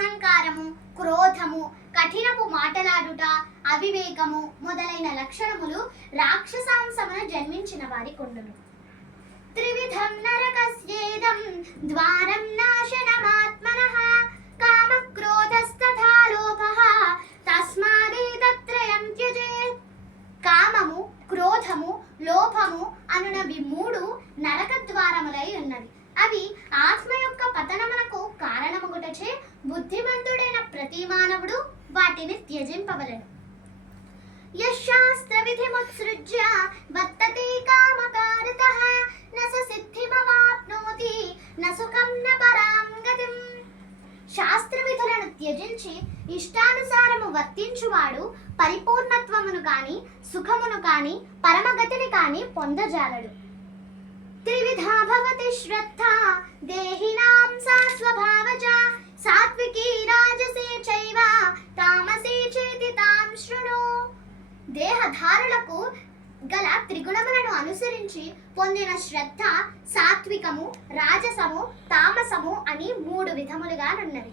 అహంకారము క్రోధము కఠినపు మాటలాడుట అవివేకము మొదలైన లక్షణములు రాక్షసాంశమున జన్మించిన వారి కొండును త్రివిధం నరకస్యేదం ద్వారం నాశనమాత్మన కామక్రోధస్తథా లోభః తస్మాదేతత్రయం త్యజేత్ కామము క్రోధము లోభము అనునవి మూడు నరక ద్వారములై ఉన్నవి. అవి ఆత్మ బుద్ధిమంతుడైన ప్రతి మానవుడు వాటిని త్యజింపవలను. యశాస్త్ర విధిముత్సృజ్య వర్తతే కామకారత న స సిద్ధిమవాప్నోతి న సుఖం న పరాం గతిం. శాస్త్ర విధులను త్యజించి ఇష్టానుసారము వర్తించువాడు పరిపూర్ణత్వమును కాని సుఖమును కాని పరమగతిని కాని పొందజాలడు. త్రివిధా భవతి శ్రద్ధ దేహధారులకు గల త్రిగుణములను అనుసరించి పొందిన శ్రద్ధ సాత్వికము రాజసము తామసము అని మూడు విధములుగా ఉన్నవి